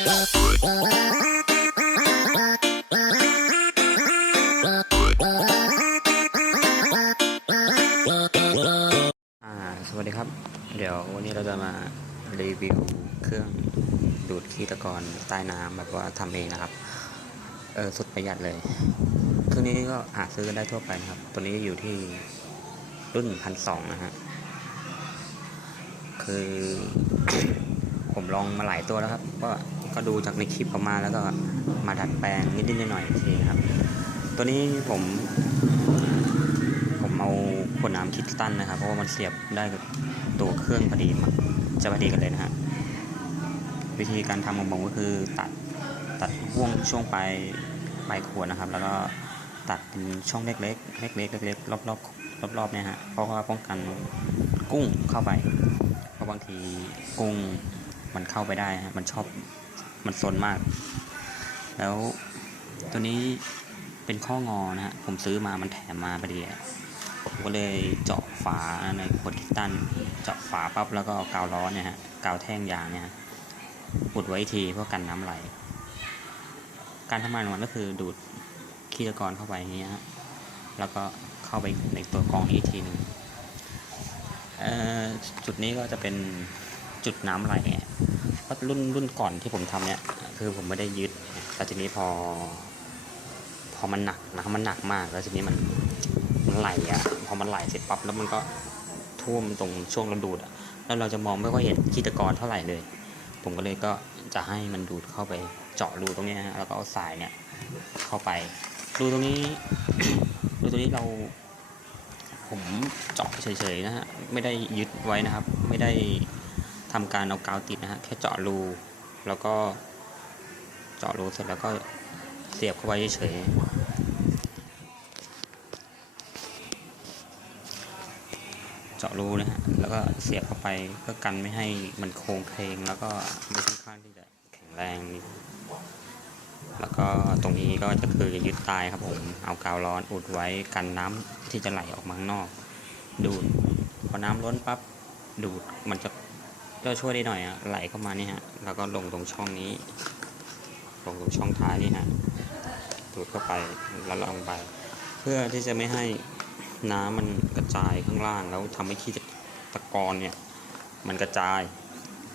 สวัสดีครับ เดี๋ยววันนี้เราจะมารีวิวเครื่องดูดขี้ตะกอนใต้น้ำแบบว่าทำเองนะครับ เออสุดประหยัดเลย เครื่องนี้ก็หาซื้อได้ทั่วไปนะครับ ตัวนี้อยู่ที่รุ่นพันสองนะฮะ คือ ผมลองมาหลายตัวแล้วครับ ก็ ก็ดูจากในคลิปเขามาแล้วก็มาดัดแปลงนิดๆหน่อยๆอีกทีนะครับ ตัวนี้ผม ผมเอาขวดน้ำคิดตันนะครับ เพราะว่ามันเสียบได้กับตัวเครื่องพอดีจะพอดีกันเลยนะฮะวิธีการทำของผมก็คือตัดตัดห่วงช่วงปลายปลายขวดนะครับ แล้วก็ตัดเป็นช่องเล็กๆเล็กๆเล็กๆรอบๆรอบๆเนี่ยฮะเพราะว่าป้องกันกุ้งเข้าไป เพราะบางทีกุ้งมันเข้าไปได้ฮะมันชอบ มันซนมาก แล้วตัวนี้เป็นข้องอนะฮะ ผมซื้อมามันแถมมาพอดีผมก็เลยเจาะฝาในขวดคิตตัน เจาะฝาปั๊บแล้วก็กาวร้อเนี่ยฮะ กาวแท่งยางเนี่ยอุดไว้ทีเพื่อกันน้ำไหล การทำงานของมันก็คือดูดขี้ตะกอนเข้าไปอย่างเงี้ยฮะ แล้วก็เข้าไปในตัวกรองนี้อีกทีหนึ่งจุดนี้ก็จะเป็นจุดน้ำไหลเนี่ย ราะรุ่นรุ่นก่อนที่ผมทำเนี่ยคือผมไม่ได้ยึดแต่ทีนี้พอ พอมันหนักนะครับมันหนักมากแล้วทีนี้มันมันไหลอะพอมันไหลเสร็จปั๊บแล้วมันก็ท่วมตรงช่วงเราดูดอะแล้วเราจะมองไม่ค่อยเห็นขี้ตะกอนเท่าไหร่เลย ผมก็เลยก็จะให้มันดูดเข้าไปเจาะรูตรงนี้ฮะแล้วก็เอาสายเนี่ยเข้าไปรูตรงนี้รูตรงนี้เรา ผมเจาะเฉยๆนะฮะไม่ได้ยึดไว้นะครับ ไม่ได้ ทำการเอากาวติดนะฮะแค่เจาะรูแล้วก็เจาะรูเสร็จแล้วก็เสียบเข้าไว้เฉยเจาะรูนะฮะแล้วก็เสียบเข้าไปเพื่อกันไม่ให้มันโค้งเคลงแล้วก็ไม่ค่อนข้างที่จะแข็งแรงนิดแล้วก็ตรงนี้ก็จะคือยึดตายครับผมเอากาวร้อนอุดไว้กันน้ำที่จะไหลออกมาข้างนอก ดูดพอน้ำล้นปั๊บดูดมันจะ ก็ช่วยได้หน่อยอะไหลเข้ามานี่ฮะ แล้วก็ลงตรงช่องนี้ ลงตรงช่องท้ายนี่ฮะดูดเข้าไปแล้วลงไป เพื่อที่จะไม่ให้น้ำมันกระจายข้างล่าง แล้วทำให้ขี้ตะกอนเนี่ย มันกระจาย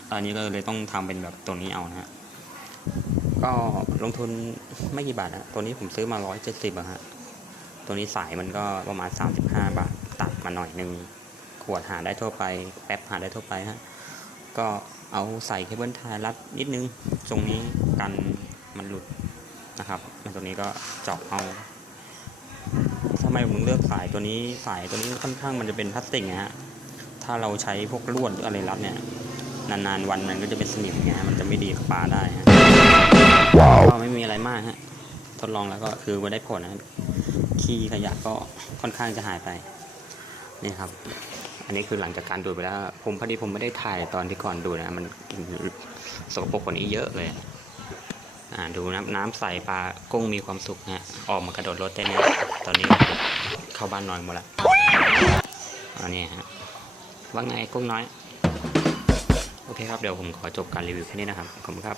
อันนี้ก็เลยต้องทำเป็นแบบตัวนี้เอานะฮะ ก็ลงทุนไม่กี่บาทนะตัวนี้ผมซื้อมาร้อยเจ็ดสิบอะฮะ ตัวนี้สายมันก็ประมาณสามสิบห้าบาท ตัดมาหน่อยหนึ่งขวดหาได้ทั่วไป แป๊บหาได้ทั่วไปฮะ ก็เอาใส่เคเบิลไทยรัดนิดนึง ตรงนี้กันมันหลุดนะครับแล้วตัวนี้ก็เจาะเอาทำไมผมเลือกสายตัวนี้สายตัวนี้ค่อนข้างมันจะเป็นพลาสติกนะฮะถ้าเราใช้พวกลวดหรืออะไรรัดเนี่ยนานๆวันมันก็จะเป็นสนิมไงฮะมันจะไม่ดีกับปลาได้ฮะก็ไม่มีอะไรมากฮะทดลองแล้วก็คือว่าได้ผลนะขี้ขยะก็ค่อนข้างจะหายไปนี่ครับ อันนี้คือหลังจากการดูดไปแล้วผมพอดีผมไม่ได้ถ่ายตอนที่ก่อนดูนะมันกินสกปรกกว่านี้เยอะเลยอ่าดูน้ำน้ำใสปลากุ้งมีความสุขฮะออกมากระโดดรถเต้นเนี่ยตอนนี้เข้าบ้านนอนหมดละอันนี้ฮะว่าไงกุ้งน้อย โอเคครับเดี๋ยวผมขอจบการรีวิวแค่นี้นะครับขอบคุณครับ